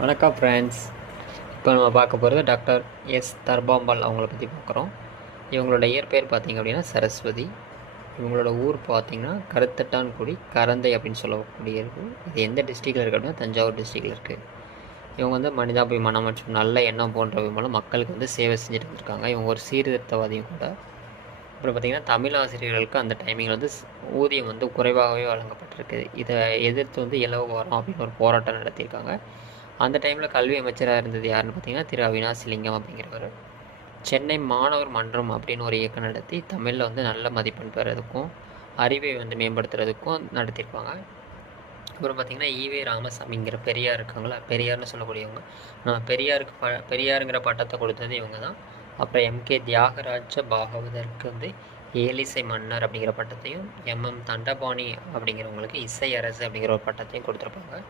வணக்கம் ஃப்ரெண்ட்ஸ். இப்போ நம்ம பார்க்க போகிறது டாக்டர் எஸ் தர்பாம்பால் அவங்கள பற்றி பார்க்குறோம். இவங்களோட இயற்பெயர் பார்த்திங்க அப்படின்னா சரஸ்வதி. இவங்களோட ஊர் பார்த்திங்கன்னா கருத்தட்டான்குடி கரந்தை அப்படின்னு சொல்லக்கூடியது. இது எந்த டிஸ்ட்ரிக்டில் இருக்குது அப்படின்னா தஞ்சாவூர் டிஸ்ட்ரிக்டில் இருக்குது. இவங்க வந்து மனிதாபிமானம் மற்றும் நல்ல எண்ணம் போன்றவை மூலம் மக்களுக்கு வந்து சேவை செஞ்சுட்டு இருந்திருக்காங்க. இவங்க ஒரு சீர்திருத்தவாதியும் கூட. அப்புறம் பார்த்திங்கன்னா தமிழ் ஆசிரியர்களுக்கு அந்த டைமிங்கில் வந்து ஊதியம் வந்து குறைவாகவே வழங்கப்பட்டிருக்கு. இதை எதிர்த்து வந்து இலவரம் அப்படின்னு ஒரு போராட்டம் நடத்தியிருக்காங்க. அந்த டைமில் கல்வி அமைச்சராக இருந்தது யாருன்னு பார்த்தீங்கன்னா திரு அவினாசிலிங்கம் அப்படிங்கிறவர். சென்னை மாணவர் மன்றம் அப்படின்னு ஒரு இயக்கம் நடத்தி தமிழில் வந்து நல்ல மதிப்பெண் பெறதுக்கும் அறிவை வந்து மேம்படுத்துறதுக்கும் நடத்தியிருப்பாங்க. அப்புறம் பார்த்திங்கன்னா ஈவே ராமசாமிங்கிற பெரியார் இருக்காங்களா, பெரியார்னு சொல்லக்கூடியவங்க. நம்ம பெரியாருக்கு பெரியாருங்கிற பட்டத்தை கொடுத்தது இவங்க தான். அப்புறம் எம்கே தியாகராஜ பாகவதருக்கு வந்து ஏலிசை மன்னர் அப்படிங்கிற பட்டத்தையும், எம்எம் தண்டபாணி அப்படிங்கிறவங்களுக்கு இசை அரசு அப்படிங்கிற ஒரு பட்டத்தையும் கொடுத்துருப்பாங்க.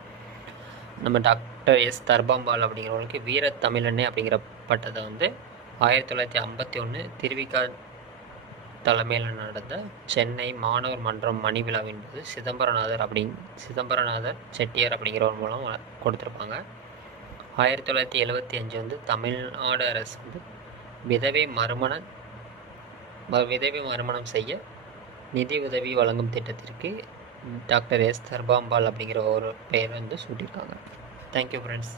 நம்ம டாக்டர் எஸ் தர்பாம்பால் அப்படிங்கிறவங்களுக்கு வீர தமிழண்ணே அப்படிங்கிற பட்டத்தை வந்து 1951 திருவிக்கா தலைமையில் நடந்த சென்னை மாணவர் மன்றம் மணி விழாவின் போது சிதம்பரநாதர் செட்டியார் அப்படிங்கிறவர் மூலம் கொடுத்துருப்பாங்க. 1975 வந்து தமிழ்நாடு அரசு வந்து விதவை மறுமணம் செய்ய நிதி உதவி வழங்கும் திட்டத்திற்கு டாக்டர் எஸ் தர்பாம்பால் அப்படிங்கிற ஒரு பெயர் வந்து சூட்டியிருக்காங்க. Thank you friends.